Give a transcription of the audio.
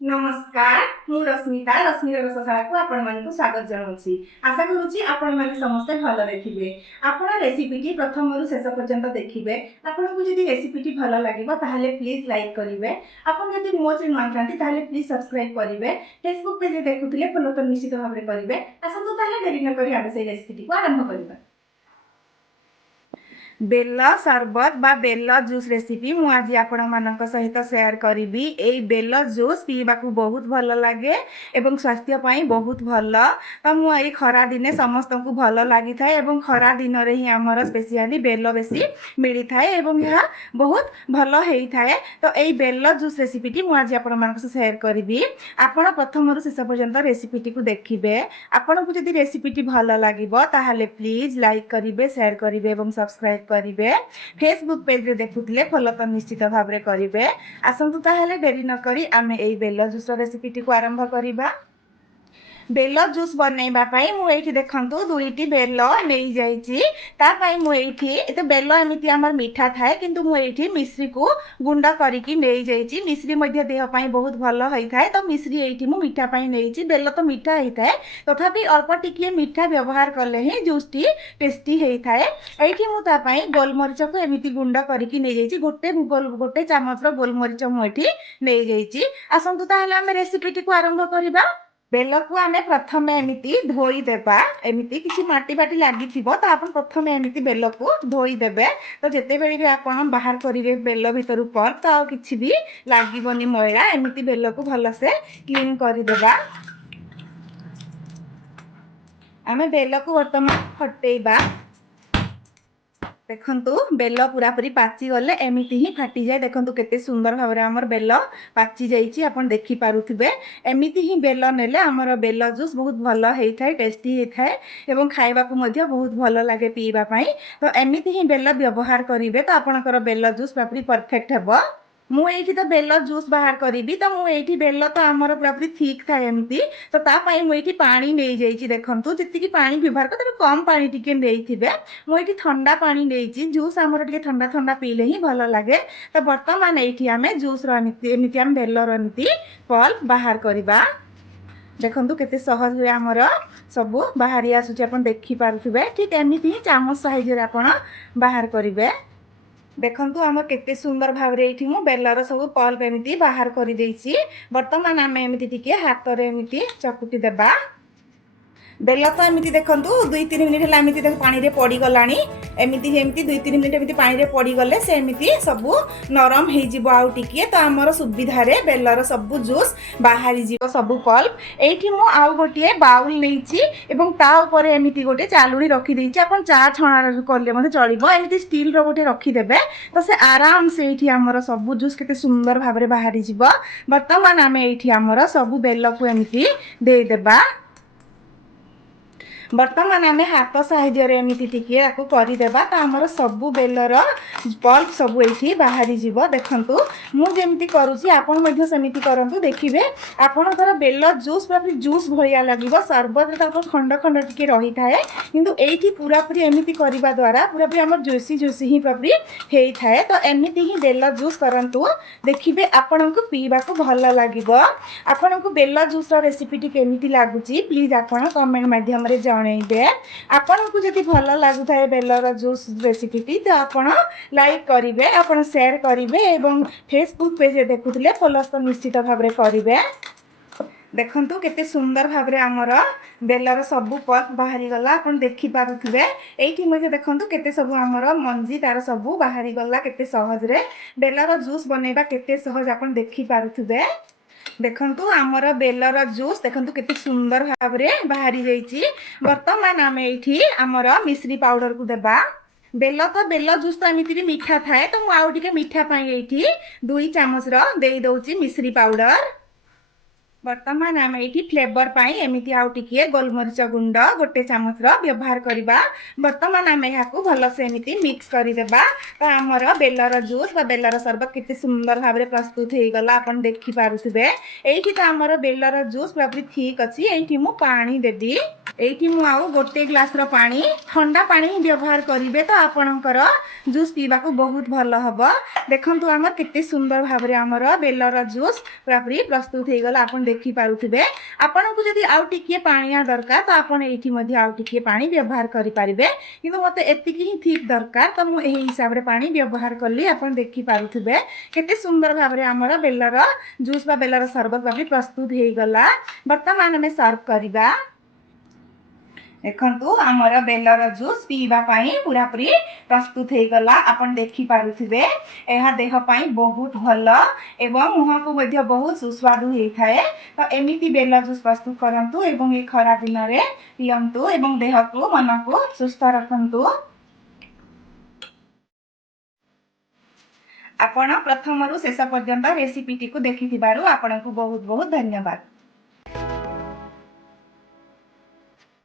नमस्कार मु रश्मिता रश्मि रसशाला को आपण मानक स्वागत जनाऊँगी। आशा करुच्ची आपण मैंने समस्ते भल देखिए। आपण रेसिपी प्रथम रु शेष पर्यंत देखिए। आपन को जदि रेसिपी भल लगे ताहले प्लीज लाइक करेंगे। आपन जदि मो चैनल नुआ थांती ताहले प्लीज सब्सक्राइब करेंगे। फेसबुक पेज देखुले फॉलो तो निश्चित भाव में करेंगे। आसतु ताहले देरी न करी आमे से रेसिपी को आरंभ करिबा। बेल सरबत बा बेल जूस रेसिपी मु आज आपण मानक सहित शेयर करी। एई बेल जूस पीवा को बहुत भल लगे एवं स्वास्थ्य पाई बहुत भल। तो मुझे खरा दिने समस्त को भल लगी था एवं खरा दिन रे ही आमर स्पेशली बेल बेसी मिली थाए एवं यह बहुत भल होता है। तो यही बेल जूस रेसिपी मुझे आज आपण मानक शेयर करी। आपण प्रथम रु शेष पर्यंत रेसिपी को देखिए। आपण को जदि रेसिपी भल लगे ताहले प्लीज लाइक करेंगे शेयर करेंगे एवं सब्सक्राइब करेंगे। फेसबुक पेज रे देखुले फॉलो तो निश्चित भाव में करेंगे। आसतु ताहले देरी न करी आमे एई बेल जूस रेसिपी को आरंभ करिबा। बेल जूस बनैबा पई मु एठी देखंतु दुईटी बेल नेई जाईची। ता पई मु एठी एते बेल एमिति हमर मीठा थाए किंतु मु एठी मिश्री को गुंडा करिकी नेई जाईची। मिश्री मध्ये देह पई बहुत भल होई थाए। तो मिश्री एठी मु मीठा पई नेईची। बेल तो मीठा हेई थाए तथापि अल्प टिकिए मीठा व्यवहार करले ही जूस टी टेस्टी हेई थाए। एठी मु ता पई गोलमरिच को एमिति गुंडा करिकी नेई जाईची। गोटे चामच गोलमरिच मु एठी नेई जाईची। आसंतु ताहले हम रेसिपी को आरंभ करिबा। बेल को आमे प्रथम एमिति धोई देबा। एमिति किसी माटी बाटी लागी थिबो तो आपण प्रथम एमिति बेल को धोई देबे। तो जेते बेली भी आपण बाहर करिवे बेल भीतर पर तो किछि भी लागिबोनी मैला। एमिति बेल को भल से क्लीन करि देबा। आमे बेल को वर्तमान फटेइबा। देखंतु बेल पूरा पूरी पाची गले एमिति ही फाटी जाए। देखंतु केते सुंदर भाव रे हमर बेल पाची जाईची। आपण देखि पारुथिबे एमिति ही बेल नेले हमर बेल जूस बहुत भल हेई थाए टेस्टी हेई थाए एवं खाइबा को मध्य बहुत भल लागे पीवा पई। तो एमिति ही बेल व्यवहार करिवे तो आपनकर बेल जूस पूरी परफेक्ट हेबो। मु एठी तो बेल जूस बाहर करी तो मु एठी बेल तो आमर पूरी ठीक था एमती। तो ता पई मु एठी पानी नै जाईची। देखंतु जति पानी व्यवहार कर कम पानी टिके नेइथिबे। मु एठी ठंडा पानी नेइची। जूस आमर टिके ठंडा ठंडा पीले ही भल लागे। तो वर्तमान एठी आमे जूस रो एमिति आम बेल रो एमिति पल्प बाहर करिबा। देखंतु केते सहज रे आमर सब बाहरी आसुची। आपण देखि पारुथिबे ठीक एमिति ही चामच साइज रे आपण बाहर करिवे। देखंतु आम केते सुंदर भाव रे एठी मु बेलर सब पल्प एमिति बाहर करि देइची। वर्तमान आमे एमिति टिके हाथ रे एमिति चकुटी देबा। बेल तो एमिति देखंतु 2-3 मिनिट हला एमिति देख पानी रे पड़ी गलानी। एमिति जेमिति 2-3 मिनिट एमिति पानी रे पड़ी गले से एमिति सब नरम हेई जिवो आउ टिके। तो हमर सुविधा रे बेलर सब जूस बाहरी जिवो सब पल्प। एठी मु आउ गोटिए बाउल नेइची एवं ता ऊपर एमिति गोटे चालुनी रखी देइची। आपण चा छणा करले मते चलिबो। एमिति स्टील रो गोटे रखी देबे तो से आराम से एठी हमर सब जूस केते सुंदर भाव रे बाहरी जिवो। वर्तमान आमे एठी हमर सब बेल को एमिति देई देबा। वर्तमान आमे हाथ साहाय्य रे एमिति टिके आकु करि देबा। तो हमर सब बेलर पल्प सब एठी बाहरी जिवो। देखंतु मु जेमिति करूची आपण मध्ये समिति करंतु देखिबे। आपणकर बेल जूस पूरा जूस भलिया लागिबो। सरबत रे ताको खंड खंड टिके रही थाए किंतु एठी पूरा पूरी एमिति करिबा द्वारा पूरा पूरी हमर जूसी जूसी ही पूरी हेई थाए। तो एमिति ही बेल जूस करंतु देखिबे आपणको पीबा को भल लागिबो। आपणको बेल जूस रो रेसिपी टी केमिति लागुची प्लीज आपण कमेंट माध्यम रे जणैबे। आपनको जदि भल लागुथाय बेलर जूस रेसिपी तो आपण लाइक करेंगे आपण शेयर करेंगे एवं फेसबुक पेज देखुले फॉलो तो निश्चित भाव में करेंगे। देखंतु केते सुंदर भाव रे हमर बेलर सब पल्प बाहरी गला। आपण देखि पारुथिबे एठी मध्ये देखंतु केते सब हमर मंजी तार सब बाहरी गला। केते सहज रे बेलर जूस बनेबा केते सहज आपण देखि पारुथिबे। देखंतु हमर बेलर जूस देखंतु केते सुंदर भाव रे बाहरी जाईची। वर्तमान आमे एठी हमर मिश्री पाउडर को देबा। बेल तो बेल जूस तो एमिति भी मीठा थाए तो मु आउ टिके मीठा पई एठी 2 चामच रो देई दउची मिश्री पाउडर। ବର୍ତ୍ତମାନ ଆମେ ଏଇଠି ଫ୍ଲେଭର ପାଇଁ ଏମିତି ଆଉ ଟିକିଏ ଗୋଲମରିଚ ଗୁଣ୍ଡ 1 ଚାମଚର ବ୍ୟବହାର କରିବା। ବର୍ତ୍ତମାନ ଆମେ ଏହାକୁ ଭଲସେ ଏମିତି ମିକ୍ସ କରିଦେବା। ତ ଆମର ବେଲର ଜୁସ୍ ବା ବେଲର ସରବତ କେତେ ସୁନ୍ଦର ଭାବରେ ପ୍ରସ୍ତୁତ ହେଇଗଲା ଆପଣ ଦେଖିପାରୁଥିବେ। ଏଇଠି ତ ଆମର ବେଲର ଜୁସ୍ ପୁରାପୁରି ଠିକ୍ ଅଛି। ଏଇଠି ମୁଁ ପାଣି ଦେବି। ଏଇଠି ମୁଁ ଆଉ 1 ଗ୍ଲାସର ପାଣି, ଥଣ୍ଡା ପାଣି ହିଁ ବ୍ୟବହାର କରିବେ ତ ଆପଣଙ୍କର ଜୁସ୍ ପିଇବାକୁ ବହୁତ ଭଲ ହବ। ଦେଖନ୍ତୁ ଆମର କେତେ ସୁନ୍ଦର ଭାବରେ ଆମର ବେଲର ଜୁସ୍ ପୁରାପୁରି ପ୍ରସ୍ତୁତ ହେଇଗଲା ଆପଣ ଦେଖିପାରୁଥିବେ। ଆପଣଙ୍କୁ ଯଦି ଆଉ ଟିକିଏ ପାଣିଆ ଦରକାର ତ ଆପଣ ଏଇଠି ମଧ୍ୟ ଆଉ ଟିକିଏ ପାଣି ବ୍ୟବହାର କରିପାରିବେ। କିନ୍ତୁ ମୋତେ ଏତିକି ହିଁ ଠିକ୍ ଦରକାର ତ ମୁଁ ଏହି ହିସାବରେ ପାଣି ବ୍ୟବହାର କଲି ଆପଣ ଦେଖିପାରୁଥିବେ। କେତେ ସୁନ୍ଦର ଭାବରେ ଆମର ବେଲର ଜୁସ୍ ବା ବେଲର ସରବତ ଭାବରେ ପ୍ରସ୍ତୁତ ହେଇଗଲା। ବର୍ତ୍ତମାନ ଆମେ ସର୍ଭ କରିବା। ଦେଖନ୍ତୁ ଆମର ବେଲର ଜୁସ୍ ପିଇବା ପାଇଁ ପୁରାପୁରି ପ୍ରସ୍ତୁତ ହେଇଗଲା ଆପଣ ଦେଖିପାରୁଥିବେ। ଏହା ଦେହ ପାଇଁ ବହୁତ ଭଲ ଏବଂ ମୁହଁକୁ ମଧ୍ୟ ବହୁତ ସୁସ୍ୱାଦୁ ହେଇଥାଏ। ତ ଏମିତି ବେଲ ଜୁସ୍ ପ୍ରସ୍ତୁତ କରନ୍ତୁ ଏବଂ ଏ ଖରା ଦିନରେ ପିଅନ୍ତୁ ଏବଂ ଦେହକୁ ମନକୁ ସୁସ୍ଥ ରଖନ୍ତୁ। ଆପଣ ପ୍ରଥମରୁ ଶେଷ ପର୍ଯ୍ୟନ୍ତ ରେସିପିଟିକୁ ଦେଖିଥିବାରୁ ଆପଣଙ୍କୁ ବହୁତ ବହୁତ ଧନ୍ୟବାଦ।